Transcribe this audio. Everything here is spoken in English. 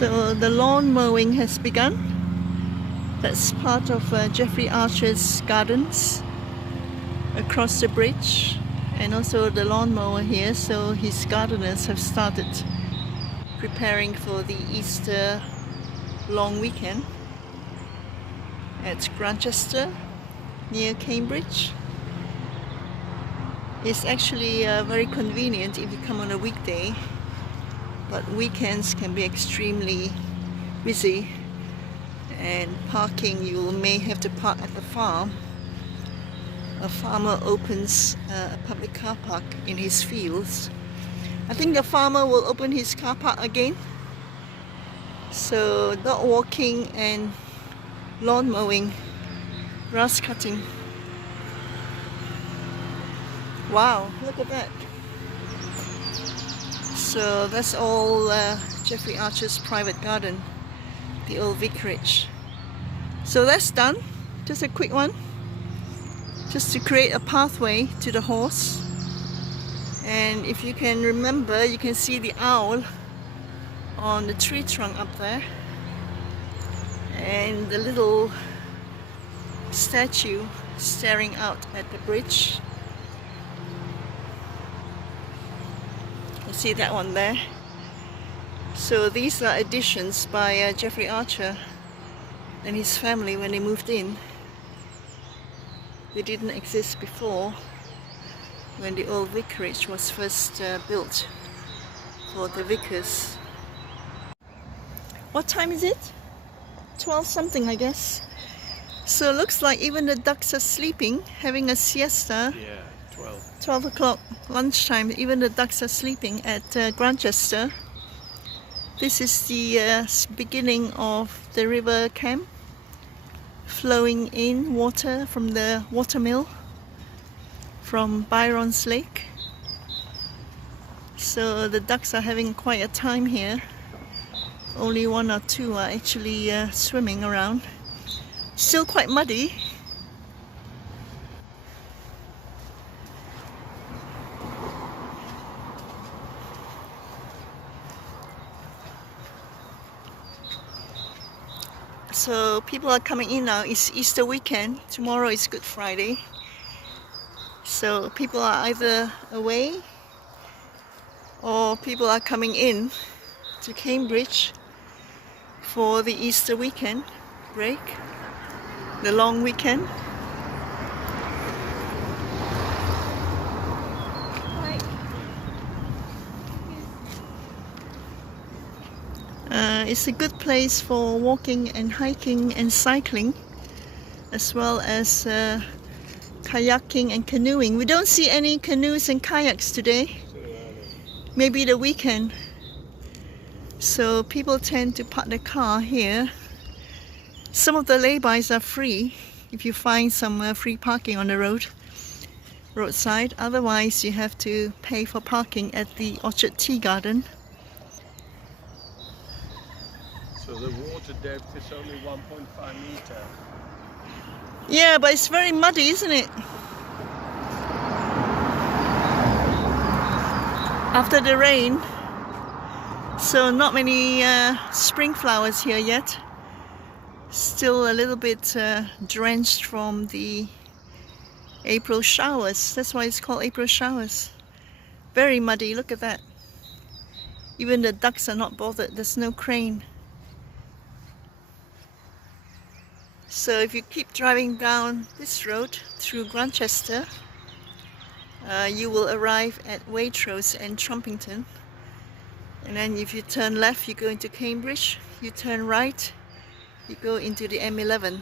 So the lawn mowing has begun. That's part of Jeffrey Archer's gardens across the bridge, and also the lawnmower here. So his gardeners have started preparing for the Easter long weekend at Grantchester near Cambridge. It's actually very convenient if you come on a weekday, but weekends can be extremely busy, and parking, you may have to park at the farm. A farmer opens a public car park in his fields. I think the farmer will open his car park again. So dog walking and lawn mowing, grass cutting. Wow, look at that. So that's all Jeffrey Archer's private garden, the old vicarage. So that's done, just a quick one, just to create a pathway to the horse. And if you can remember, you can see the owl on the tree trunk up there, and the little statue staring out at the bridge. You see that one there? So these are additions by Jeffrey Archer and his family when they moved in. They didn't exist before, when the old vicarage was first built for the vicars. What time is it? 12 something, I guess. So it looks like even the ducks are sleeping, having a siesta. Yeah, 12. 12 o'clock lunchtime, even the ducks are sleeping at Grantchester. This is the beginning of the river camp, flowing in water from the watermill from Byron's Lake. So the ducks are having quite a time here. Only one or two are actually swimming around. Still quite muddy. So people are coming in now. It's Easter weekend. Tomorrow is Good Friday. So people are either away or people are coming in to Cambridge for the Easter weekend break, the long weekend. It's a good place for walking and hiking and cycling, as well as kayaking and canoeing. We don't see any canoes and kayaks today. Maybe the weekend. So people tend to park their car here. Some of the laybys are free if you find some free parking on the roadside. Otherwise you have to pay for parking at the Orchard Tea Garden. So the water depth is only 1.5 meter. Yeah, but it's very muddy, isn't it? After the rain. So not many spring flowers here yet. Still a little bit drenched from the April showers. That's why it's called April showers. Very muddy, look at that. Even the ducks are not bothered, there's no crane. So if you keep driving down this road through Grantchester, you will arrive at Waitrose and Trumpington. And then if you turn left, you go into Cambridge. You turn right, you go into the M11.